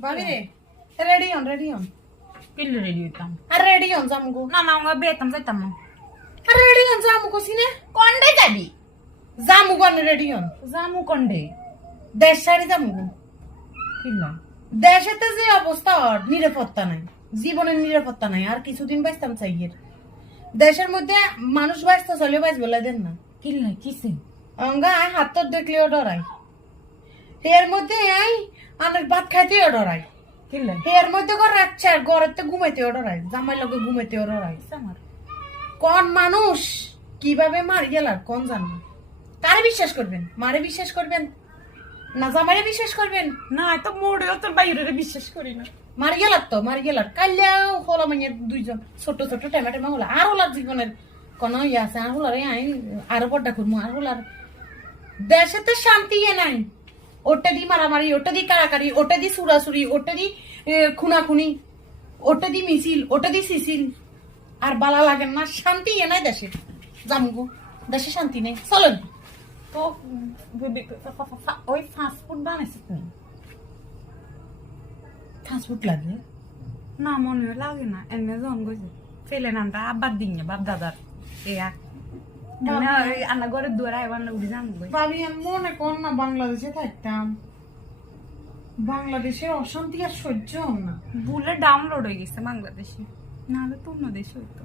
ভাবি রে রেডি হন কিল্লে রেডি হইতাম আর রেডি হন জামুগো না না আমরা বেতাম যাইতাম না আর রেডি হন জামুগো সিনে কন্ডে যাবি জামুগো রেডি হন জামু কন্ডে দেশ সারি জামুগো কিল্লা দেশেতে যে অবস্থা নিরাপত্তা নাই জীবনের নিরাপত্তা নাই আর কিছুদিন বাঁচতাম চাইয়ের দেশের মধ্যে মানুষ বাঁচতে চলে বাঁচবে দেন না কিল্লা কিসে অঙ্গা হাত তো দেখলেও ডরাই এর মধ্যে আমার ভাত খাইতেও ডরাই কিল্লা এর মধ্যে রাখছে ঘরেতে ঘুমাইতেও ডরাই জামাই লগে ঘুমাইতেও ডরাই আমার কোন মানুষ কিভাবে মারি গেল কোন জানো কারে বিশ্বাস করবেন মারে বিশ্বাস করবেন না জামাইরে বিশ্বাস করবেন না তো মোড়েও তোর বাইরে বিশ্বাস করি না মারি গেল কাল্যাও হলো মানে দুইজন ছোট ছোট টেমা হলো আর হলার জীবনের কোন ইয়ে আছে আর হলার আরো বড়টা করবো আর হলার দেশেতে শান্তি নাই ওটা দি মারামারি ওটা দি কারাকারি ওটা দি সুরাসুরি ওটা দি খুনাখুনি ওটা দি মিছিল ওটা দি সিসিল আর বালা লাগে না শান্তি নাই দেশে জামগো দেশে শান্তি নেই চলেন তো ওই ফাস্ট ফুড বানাইছিস নি ফাস্টফুড লাগে না মনে লাগে না এমনি জন গেছে ফেলে নামটা আব্বার দিন বাপ দাদার এয়া আন্না ঘরের দুয়ার আইবার না উঠে যাম ভাবি আমি মনে কর না বাংলাদেশে থাকতাম বাংলাদেশে অশান্তি আর সহ্য না বুলে ডাউনলোড হয়ে গেছে বাংলাদেশে নাহলে তো অন্য দেশে হইতো